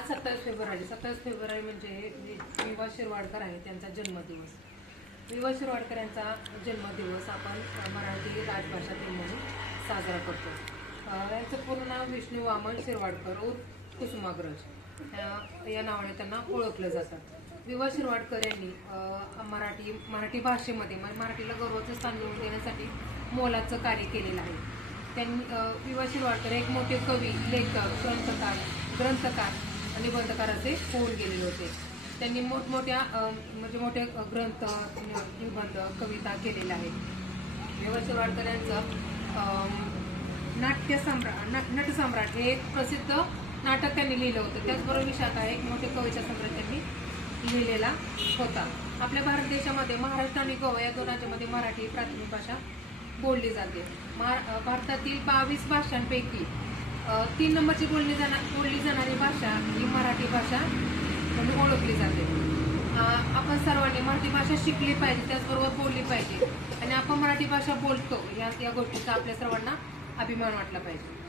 आज सत्तावीस फेब्रुवारी. सत्तावीस फेब्रुवारी म्हणजे वि- विवा शिरवाडकर आहे त्यांचा जन्मदिवस. विवा शिरवाडकर यांचा जन्मदिवस आपण मराठी राजभाषा म्हणून साजरा करतो. यांचं पूर्ण नाव विष्णू वामन शिरवाडकर उर्फ कुसुमाग्रज. या नावाने त्यांना ओळखलं जातं. विवा शिरवाडकर यांनी मराठी मराठी भाषेमध्ये म्हणजे मराठीला गौरवाचं स्थान मिळवून देण्यासाठी मोलाचं कार्य केलेलं आहे. त्यांनी विवा शिरवाडकर एक मोठे कवी लेखक ग्रंथकार ग्रंथकार आणि निबंधकार असे होऊन गेलेले होते. त्यांनी मोठमोठ्या म्हणजे मोठे ग्रंथ निबंध कविता केलेल्या आहेत. विवा शिरवाडकर यांचं अम, नाट्य सम्राट नट नटसम्राट हे एक प्रसिद्ध नाटक त्यांनी लिहिलं होतं. त्याचबरोबर विशाखा एक मोठे कविता सम्राट त्यांनी लिहिलेला होता. आपल्या भारत देशामध्ये महाराष्ट्र आणि गोवा या दोन राज्यामध्ये मराठी प्राथमिक भाषा बोलली जाते. महा भारतातील बावीस भाषांपैकी तीन नंबरची बोलली जाणार बोलली जाणारी भाषा ही मराठी भाषा म्हणून ओळखली जाते. आपण सर्वांनी मराठी भाषा शिकली पाहिजे त्याचबरोबर बोलली पाहिजे. आणि आपण मराठी भाषा बोलतो या या गोष्टीचा आपल्या सर्वांना अभिमान वाटला पाहिजे.